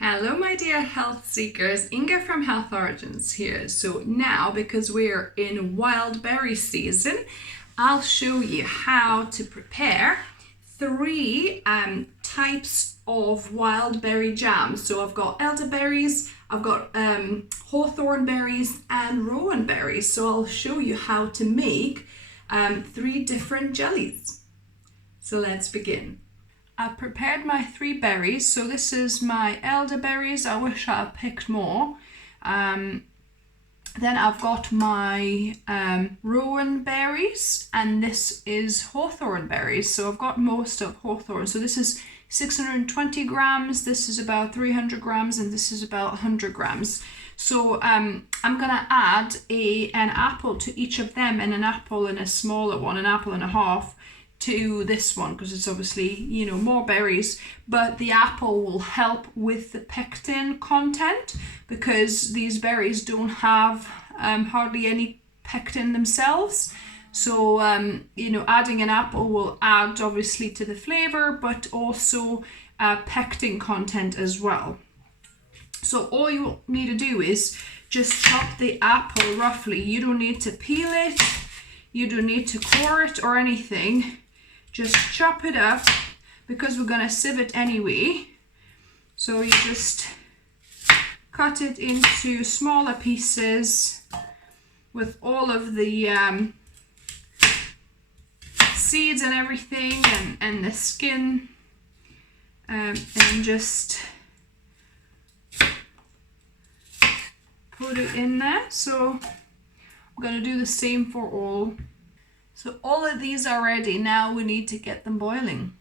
Hello my dear health seekers, Inga from Health Origins here. So now, because we're in wild berry season, I'll show you how to prepare three types of wild berry jams. So I've got elderberries, I've got hawthorn berries and rowan berries. So I'll show you how to make three different jellies. So let's begin. I've prepared my three berries. So this is my elderberries. I wish I had picked more. Then I've got my rowan berries, and this is hawthorn berries. So I've got most of hawthorn. So this is 620 grams, this is about 300 grams, and this is about 100 grams. So I'm gonna add an apple to each of them, and an apple and a smaller one, an apple and a half, to this one, because it's obviously, you know, more berries, but the apple will help with the pectin content because these berries don't have hardly any pectin themselves. So you know, adding an apple will add obviously to the flavor, but also pectin content as well. So all you need to do is just chop the apple roughly. You don't need to peel it, you don't need to core it or anything. Just chop it up because we're going to sieve it anyway. So you just cut it into smaller pieces with all of the seeds and everything, and the skin, and just put it in there. So I'm going to do the same for all. So all of these are ready. Now we need to get them boiling.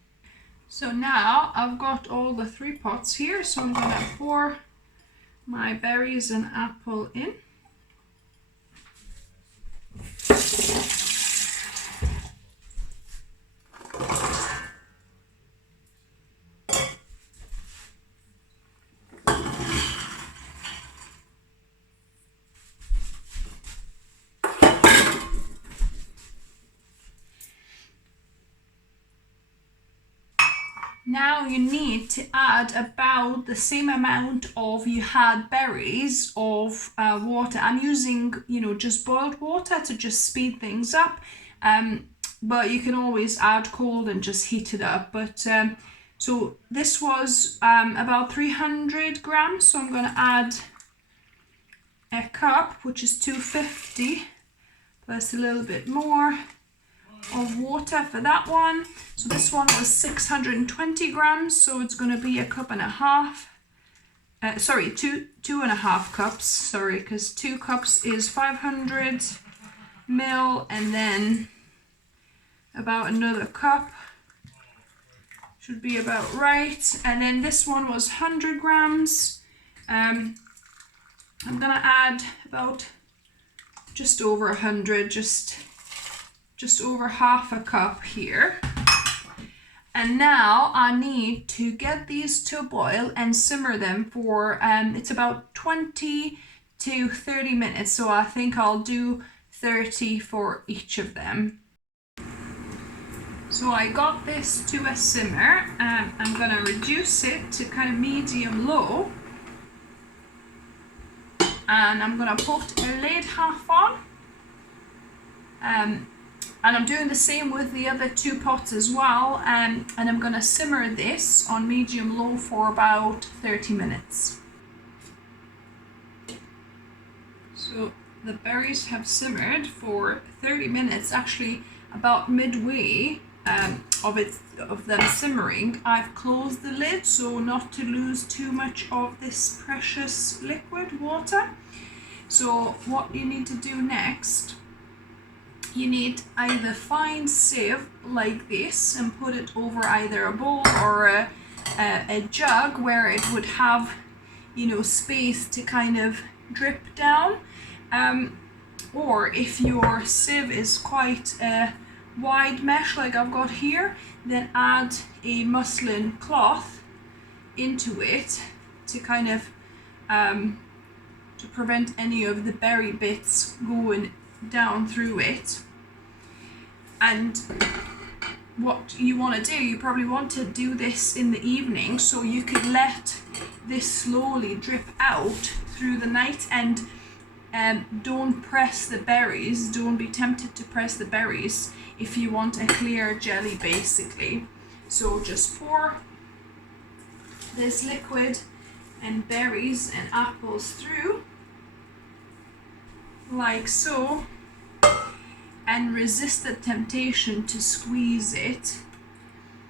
So now I've got all the three pots here. So I'm going to pour my berries and apple in. Now you need to add about the same amount of you had berries of water. I'm using, you know, just boiled water to just speed things up, but you can always add cold and just heat it up. But so this was about 300 grams, so I'm going to add a cup, which is 250, plus a little bit more of water for that one. So this one was 620 grams, so it's going to be a cup and a half. Sorry, two and a half cups. Sorry, because 2 cups is 500 ml, and then about another cup should be about right. And then this one was 100 grams. I'm gonna add about just over 100, just over half a cup here. And now I need to get these to boil and simmer them for it's about 20 to 30 minutes. So I think I'll do 30 for each of them. So I got this to a simmer. I'm gonna reduce it to kind of medium low, and I'm gonna put a lid half on. And I'm doing the same with the other 2 pots as well, and I'm going to simmer this on medium low for about 30 minutes. So the berries have simmered for 30 minutes, actually about midway of them simmering. I've closed the lid so not to lose too much of this precious liquid water. So what you need to do next, you need either fine sieve like this and put it over either a bowl or a jug where it would have, you know, space to kind of drip down. Or if your sieve is quite a wide mesh like I've got here, then add a muslin cloth into it to kind of to prevent any of the berry bits going down through it. And what you want to do, you probably want to do this in the evening, so you could let this slowly drip out through the night, and don't press the berries, don't be tempted to press the berries if you want a clear jelly basically. So just pour this liquid and berries and apples through like so, and resist the temptation to squeeze it.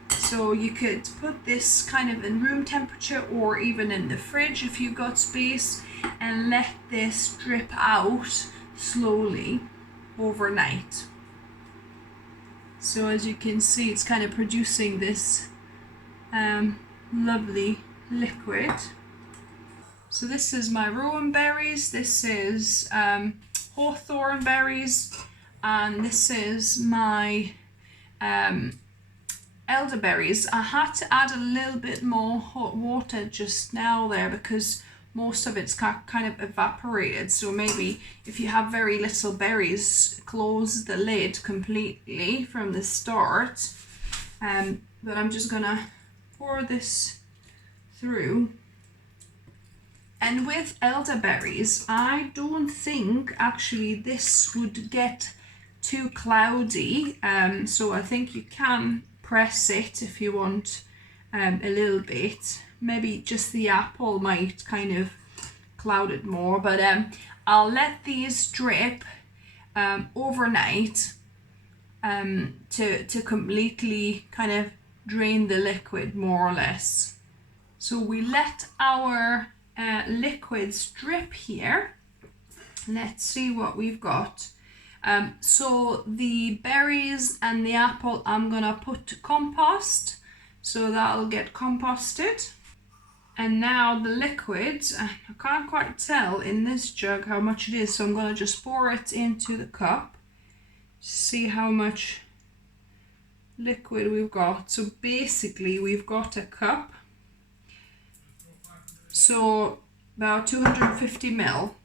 So you could put this kind of in room temperature or even in the fridge if you've got space, and let this drip out slowly overnight. So as you can see, it's kind of producing this lovely liquid. So this is my rowan berries, this is hawthorn berries, and this is my elderberries. I had to add a little bit more hot water just now there because most of it's kind of evaporated. So maybe if you have very little berries, close the lid completely from the start. But I'm just gonna pour this through. And with elderberries, I don't think actually this would get too cloudy. So I think you can press it if you want a little bit. Maybe just the apple might kind of cloud it more, but I'll let these drip overnight to completely kind of drain the liquid more or less. So we let our liquids drip here. Let's see what we've got. So the berries and the apple I'm gonna put to compost, so that'll get composted. And now the liquid, I can't quite tell in this jug how much it is, so I'm gonna just pour it into the cup, see how much liquid we've got. So basically we've got a cup, so about 250 ml.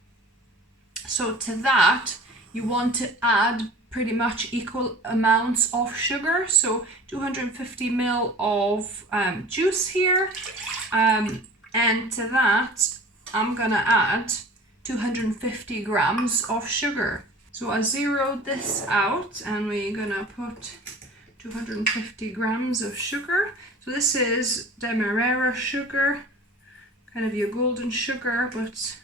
So to that you want to add pretty much equal amounts of sugar. So 250 ml of juice here, and to that I'm gonna add 250 grams of sugar. So I zeroed this out and we're gonna put 250 grams of sugar. So this is demerara sugar, kind of your golden sugar, but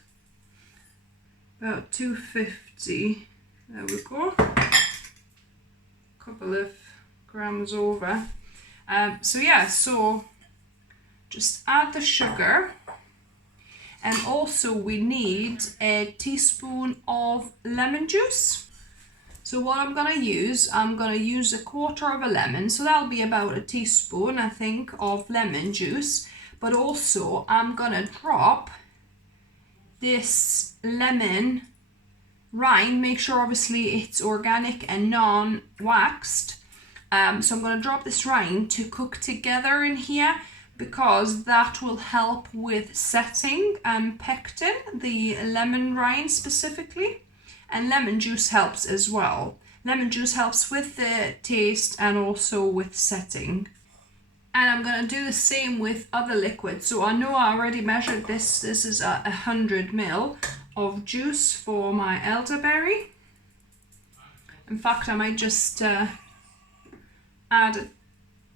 about 250. There we go. Couple of grams over. So yeah, so just add the sugar, and also we need a teaspoon of lemon juice. So what I'm gonna use a quarter of a lemon, so that'll be about a teaspoon I think of lemon juice, but also I'm gonna drop this lemon rind. Make sure obviously it's organic and non-waxed. So I'm going to drop this rind to cook together in here, because that will help with setting pectin, the lemon rind specifically, and lemon juice helps as well. Lemon juice helps with the taste and also with setting. And I'm going to do the same with other liquids. So I know I already measured this. This is 100 ml of juice for my elderberry. In fact, I might just add a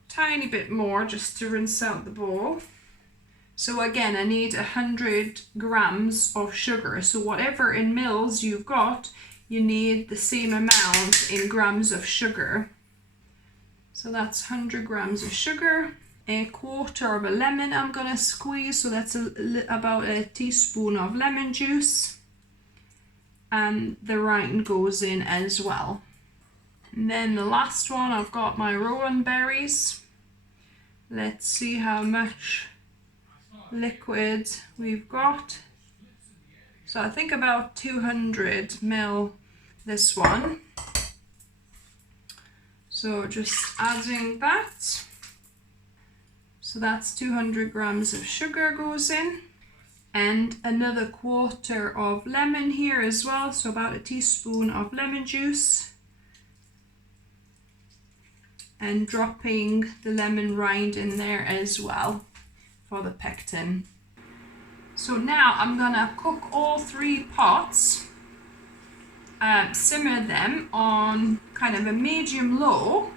tiny bit more just to rinse out the bowl. So again, I need 100 grams of sugar. So whatever in mils you've got, you need the same amount in grams of sugar. So that's 100 grams of sugar. A quarter of a lemon I'm gonna squeeze, so that's about a teaspoon of lemon juice, and the rind goes in as well. And then the last one, I've got my rowan berries. Let's see how much liquid we've got. So I think about 200 ml this one. So just adding that. So that's 200 grams of sugar goes in, and another quarter of lemon here as well, so about a teaspoon of lemon juice, and dropping the lemon rind in there as well for the pectin. So now I'm gonna cook all 3 pots, simmer them on kind of a medium low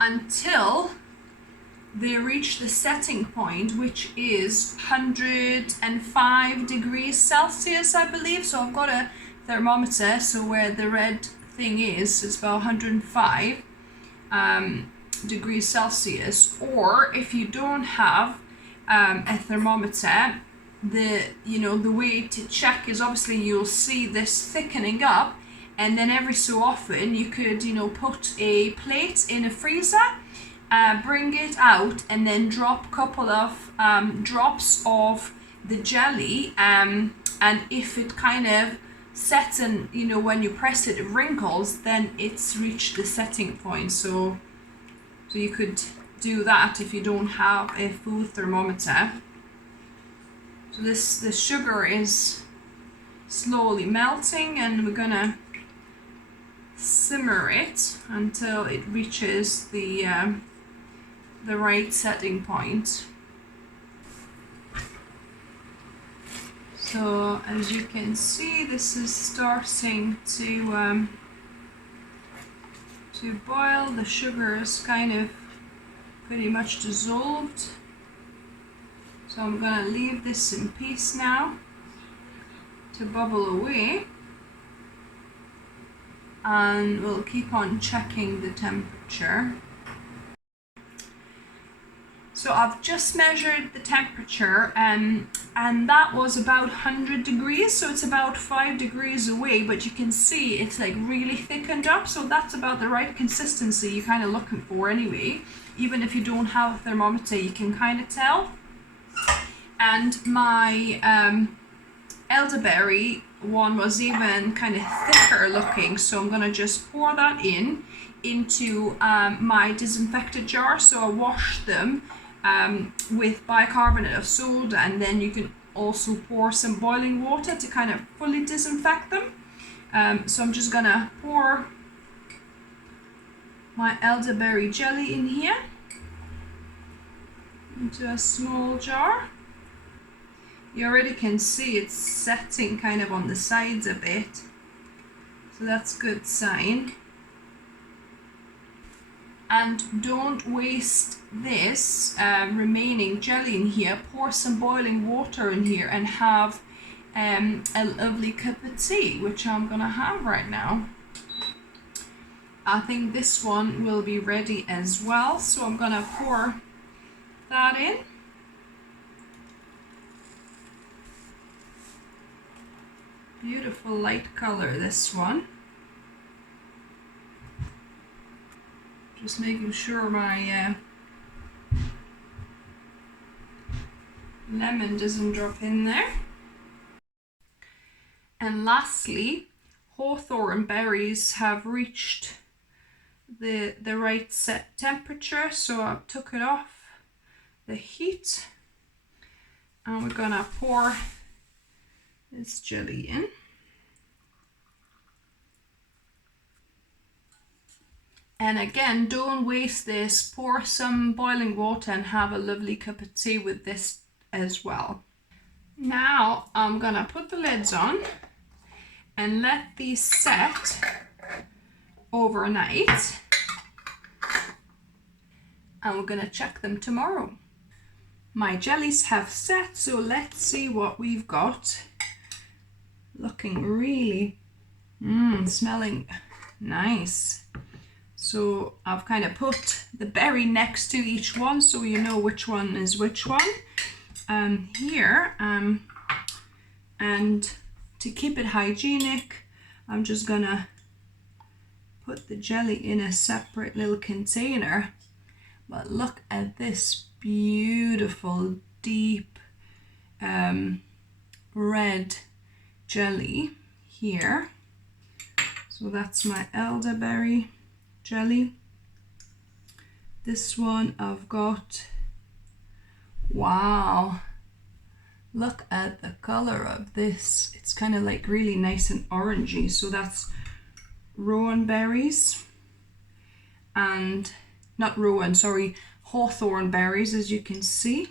until they reach the setting point, which is 105 degrees Celsius, I believe. So I've got a thermometer, so where the red thing is, it's about 105 degrees Celsius. Or if you don't have a thermometer, the way to check is obviously you'll see this thickening up, and then every so often you could put a plate in a freezer, bring it out, and then drop a couple of drops of the jelly, and if it kind of sets and when you press it, it wrinkles, then it's reached the setting point. So you could do that if you don't have a food thermometer. So the sugar is slowly melting, and we're gonna simmer it until it reaches the right setting point. So as you can see, this is starting to boil. The sugar is kind of pretty much dissolved. So I'm gonna leave this in peace now to bubble away, and we'll keep on checking the temperature. So I've just measured the temperature, and that was about 100 degrees, so it's about 5 degrees away, but you can see it's like really thickened up, so that's about the right consistency you're kind of looking for anyway. Even if you don't have a thermometer, you can kind of tell. And my elderberry one was even kind of thicker looking, so I'm gonna just pour that into my disinfected jar. So I washed them with bicarbonate of soda, and then you can also pour some boiling water to kind of fully disinfect them. So I'm just gonna pour my elderberry jelly in here into a small jar. You already can see it's setting kind of on the sides a bit, so that's a good sign. And don't waste this remaining jelly in here. Pour some boiling water in here and have a lovely cup of tea, which I'm gonna have right now. I think this one will be ready as well, so I'm gonna pour that in. Beautiful light color, this one. Just making sure my lemon doesn't drop in there. And lastly, hawthorn berries have reached the right set temperature, so I took it off the heat, and we're gonna pour this jelly in. And again, don't waste this. Pour some boiling water and have a lovely cup of tea with this as well. Now I'm gonna put the lids on and let these set overnight, and we're gonna check them tomorrow. My jellies have set, so let's see what we've got. Looking really, smelling nice. So I've kind of put the berry next to each one, so you know which one is which one. Here, and to keep it hygienic, I'm just gonna put the jelly in a separate little container. But look at this beautiful deep red jelly here. So that's my elderberry jelly. This one I've got, wow, look at the color of this. It's kind of like really nice and orangey. So that's rowan berries, and not rowan, sorry, hawthorn berries, as you can see.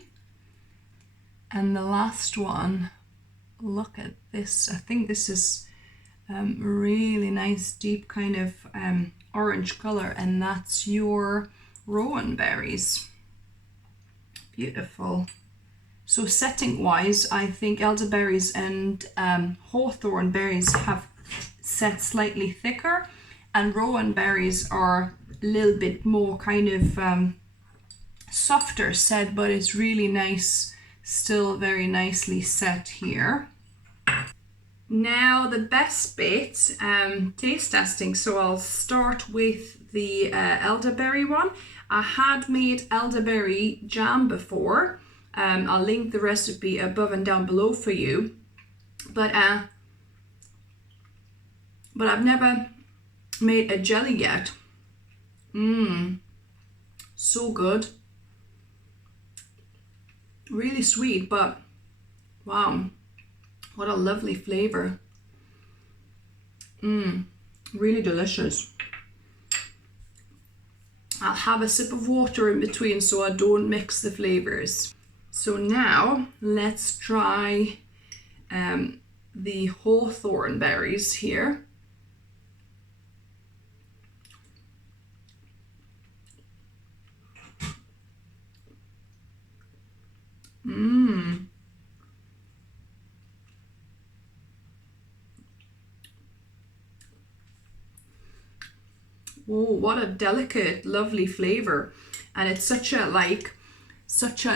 And the last one, look at this. I think this is really nice, deep kind of orange color, and that's your rowan berries. Beautiful. So setting wise, I think elderberries and hawthorn berries have set slightly thicker, and rowan berries are a little bit more kind of softer set, but it's really nice, still very nicely set here. Now the best bit, taste testing. So I'll start with the elderberry one. I had made elderberry jam before. I'll link the recipe above and down below for you. But I've never made a jelly yet. So good. Really sweet, but wow, what a lovely flavor. Really delicious. I'll have a sip of water in between so I don't mix the flavors. So now let's try the hawthorn berries here. Oh, what a delicate, lovely flavor. And it's such a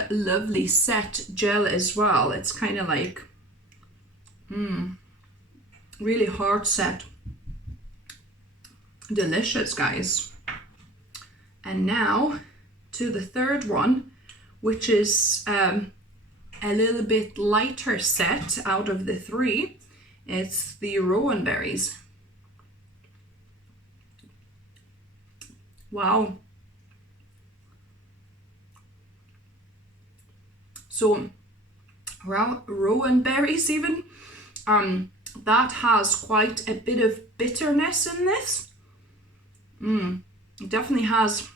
lovely set gel as well. It's kind of like, really hard set. Delicious, guys. And now to the third one, which is a little bit lighter set out of the three. It's the rowan berries. Wow. So rowan berries even, that has quite a bit of bitterness in this. It definitely has,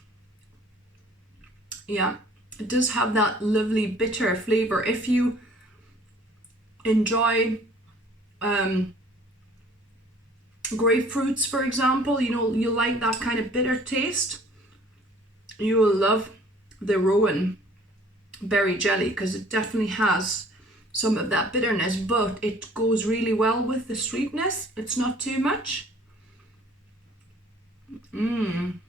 yeah, it does have that lovely bitter flavor. If you enjoy grapefruits, for example, you know, you like that kind of bitter taste, you will love the rowan berry jelly, because it definitely has some of that bitterness, but it goes really well with the sweetness. It's not too much. Oh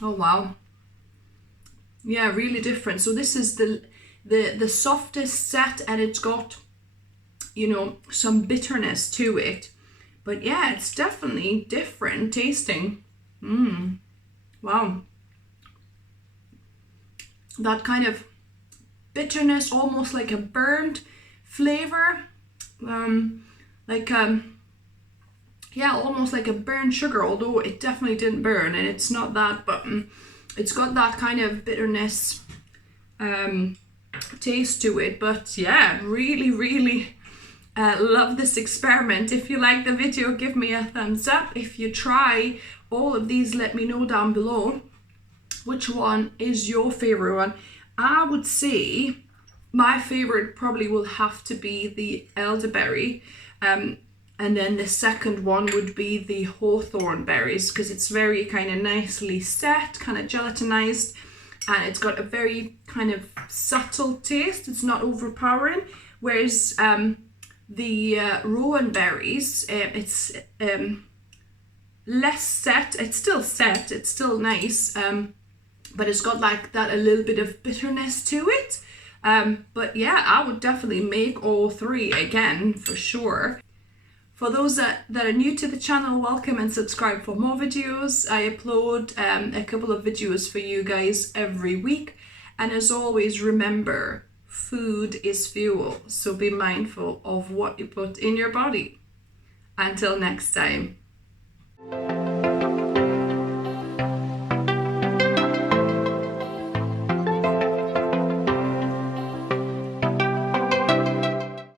wow. Yeah, really different. So this is the softest set, and it's got, you know, some bitterness to it. But yeah, it's definitely different tasting. Wow. That kind of bitterness, almost like a burnt flavor. Yeah, almost like a burnt sugar, although it definitely didn't burn, and it's not that, but it's got that kind of bitterness taste to it. But yeah, really love this experiment. If you like the video, give me a thumbs up. If you try all of these, let me know down below which one is your favorite one. I would say my favorite probably will have to be the elderberry, and then the second one would be the hawthorn berries, because it's very kind of nicely set, kind of gelatinized, and it's got a very kind of subtle taste. It's not overpowering, whereas the rowan berries, it's less set. It's still set, it's still nice, but it's got like that a little bit of bitterness to it. But yeah, I would definitely make all three again for sure. For those that are new to the channel, welcome and subscribe for more videos. I upload a couple of videos for you guys every week. And as always, remember, food is fuel. So be mindful of what you put in your body. Until next time.